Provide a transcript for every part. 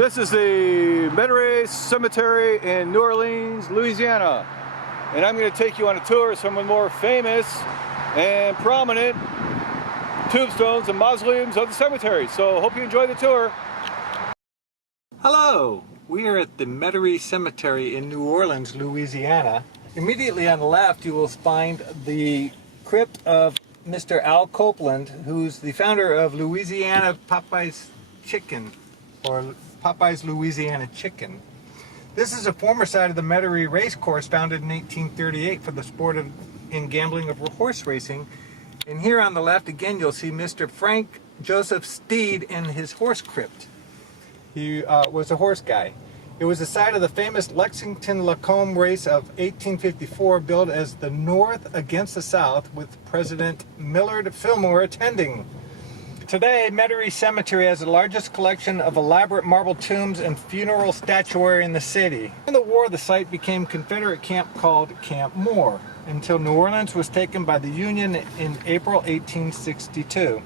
This is the Metairie Cemetery in New Orleans, Louisiana. And I'm going to take you on a tour of some of the more famous and prominent tombstones and mausoleums of the cemetery. So hope you enjoy the tour. Hello! We are at the Metairie Cemetery in New Orleans, Louisiana. Immediately on the left you will find the crypt of Mr. Al Copeland, who's the founder of Louisiana Popeye's Chicken, or Popeye's Louisiana Chicken. This is a former site of the Metairie race course, founded in 1838 for the sport of gambling of horse racing. And here on the left again you'll see Mr. Frank Joseph Steed in his horse crypt. He was a horse guy. It was the site of the famous Lexington-Lacombe race of 1854, billed as the North against the South, with President Millard Fillmore attending. Today, Metairie Cemetery has the largest collection of elaborate marble tombs and funeral statuary in the city. In the war, the site became a Confederate camp called Camp Moore, until New Orleans was taken by the Union in April 1862.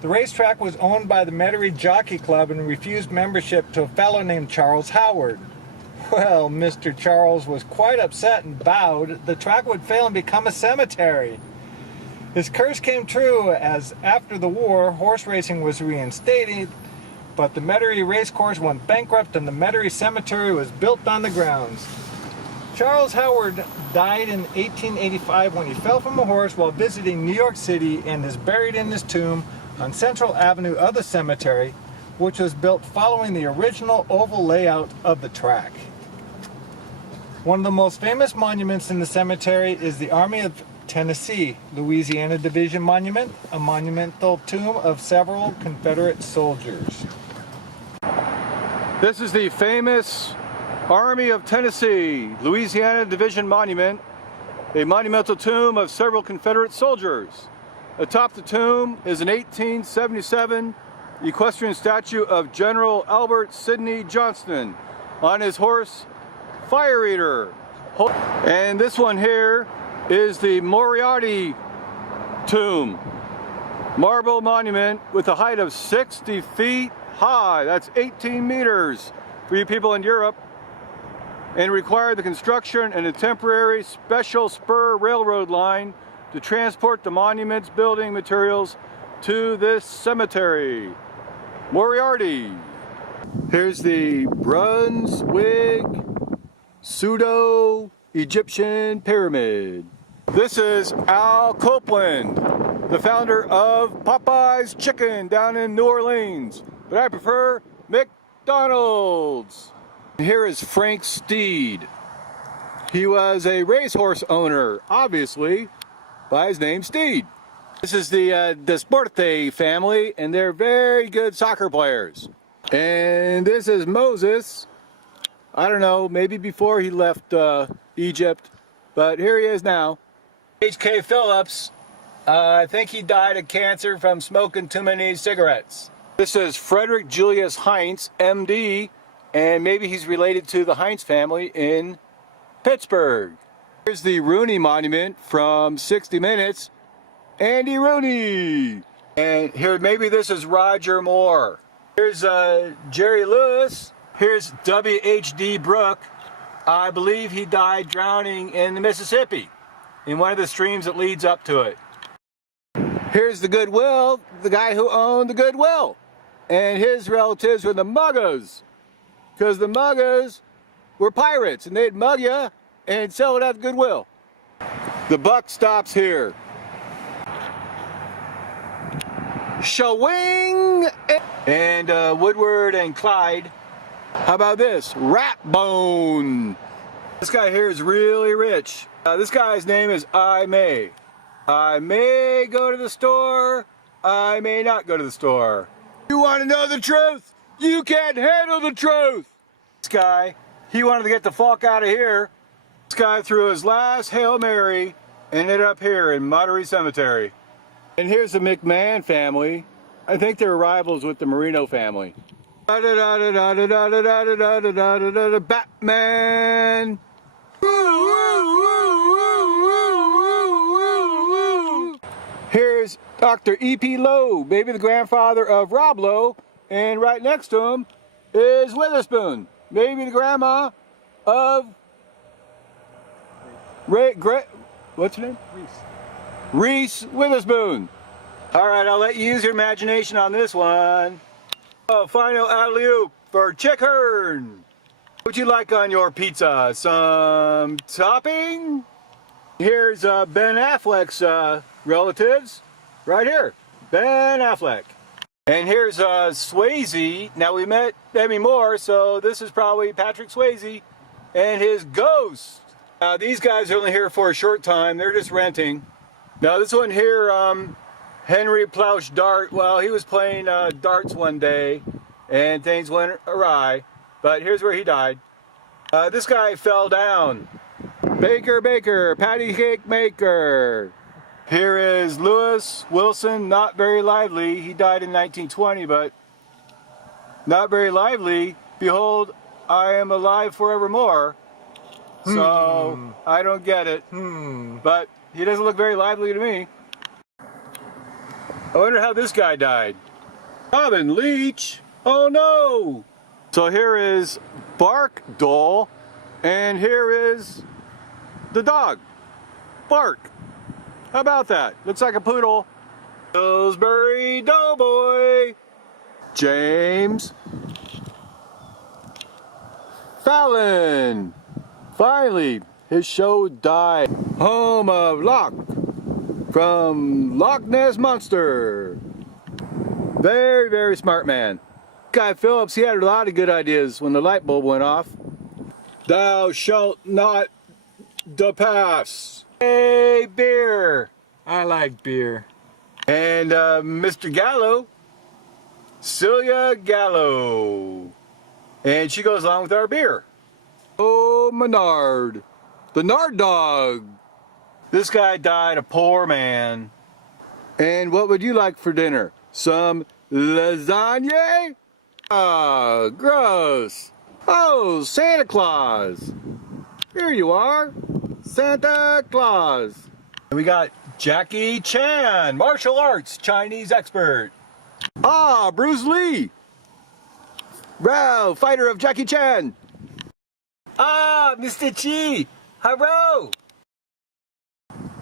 The racetrack was owned by the Metairie Jockey Club and refused membership to a fellow named Charles Howard. Well, Mr. Charles was quite upset and vowed the track would fail and become a cemetery. His curse came true, as after the war, horse racing was reinstated, but the Metairie racecourse went bankrupt and the Metairie Cemetery was built on the grounds. Charles Howard died in 1885 when he fell from a horse while visiting New York City, and is buried in his tomb on Central Avenue of the cemetery, which was built following the original oval layout of the track. One of the most famous monuments in the cemetery is the Army of Tennessee, Louisiana Division Monument, a monumental tomb of several Confederate soldiers. This is the famous Army of Tennessee, Louisiana Division Monument, a monumental tomb of several Confederate soldiers. Atop the tomb is an 1877 equestrian statue of General Albert Sidney Johnston on his horse, Fire Eater. And this one here is the Moriarty tomb, marble monument with a height of 60 feet high. That's 18 meters for you people in Europe, and required the construction and a temporary special spur railroad line to transport the monument's building materials to this cemetery. Moriarty. Here's the Brunswick pseudo-Egyptian pyramid. This is Al Copeland, the founder of Popeye's Chicken down in New Orleans, but I prefer McDonald's. Here is Frank Steed. He was a racehorse owner, obviously, by his name Steed. This is the Desporte family, and they're very good soccer players. And this is Moses. I don't know, maybe before he left Egypt, but here he is now. H.K. Phillips, I think he died of cancer from smoking too many cigarettes. This is Frederick Julius Heinz, MD, and maybe he's related to the Heinz family in Pittsburgh. Here's the Rooney Monument from 60 Minutes, Andy Rooney. And here, maybe this is Roger Moore. Here's Jerry Lewis. Here's W.H.D. Brooke. I believe he died drowning in the Mississippi, in one of the streams that leads up to it. Here's the Goodwill, the guy who owned the Goodwill. And his relatives were the muggers, because the muggers were pirates, and they'd mug you and sell it at Goodwill. The buck stops here. Shawing! And Woodward and Clyde. How about this? Ratbone. This guy here is really rich. This guy's name is I May. I may go to the store, I may not go to the store. You want to know the truth? You can't handle the truth! This guy, he wanted to get the fuck out of here. This guy threw his last Hail Mary and ended up here in Metairie Cemetery. And here's the McMahon family. I think they're rivals with the Marino family. Batman! Here's Dr. E.P. Lowe, maybe the grandfather of Rob Lowe, and right next to him is Witherspoon. Maybe the grandma of what's her name? Reese Witherspoon. All right, I'll let you use your imagination on this one. Final alley-oop for Chick Hearn. What would you like on your pizza? Some topping? Here's Ben Affleck's relatives, right here. Ben Affleck. And here's Swayze. Now we met Demi Moore, so this is probably Patrick Swayze and his ghost. These guys are only here for a short time. They're just renting. Now this one here, Henry Plows Dart. Well, he was playing darts one day and things went awry. But here's where he died. This guy fell down. Baker, patty cake maker. Here is Lewis Wilson, not very lively. He died in 1920, but not very lively. Behold, I am alive forevermore. So I don't get it. But he doesn't look very lively to me. I wonder how this guy died. Robin Leach. Oh no! So here is Bark Doll, and here is the dog, Bark. How about that? Looks like a poodle. Pillsbury Doughboy. James Felon. Finally, his show died. Home of Loch from Loch Ness Monster. Very, very smart man. Guy Phillips, he had a lot of good ideas when the light bulb went off. Thou shalt not depass. Hey, beer. I like beer. And Mr. Gallo, Celia Gallo. And she goes along with our beer. Oh, Menard, the Nard Dog. This guy died a poor man. And what would you like for dinner? Some lasagna? Ah, gross. Oh, Santa Claus. Here you are, Santa Claus. And we got Jackie Chan, martial arts, Chinese expert. Ah, Bruce Lee. Wow, fighter of Jackie Chan. Ah, Mr. Chi. Hello.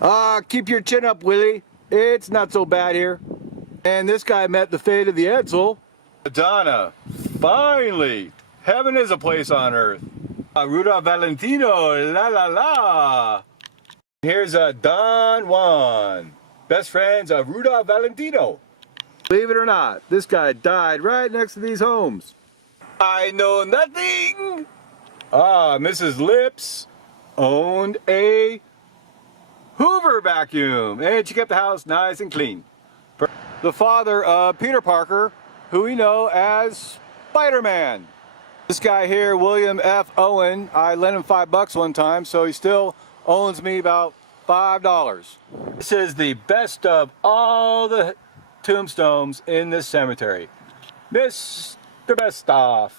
Ah, keep your chin up, Willie. It's not so bad here. And this guy met the fate of the Edsel. Madonna. Finally. Heaven is a place on earth. Rudolph Valentino. La la la. Here's Don Juan. Best friends of Rudolph Valentino. Believe it or not, this guy died right next to these homes. I know nothing. Ah, Mrs. Lips owned a Hoover vacuum, and she kept the house nice and clean. The father of Peter Parker, who we know as Spider-Man. This guy here, William F. Owen, I lent him $5 one time, so he still owns me about $5. This is the best of all the tombstones in this cemetery. Mr. Bestoff.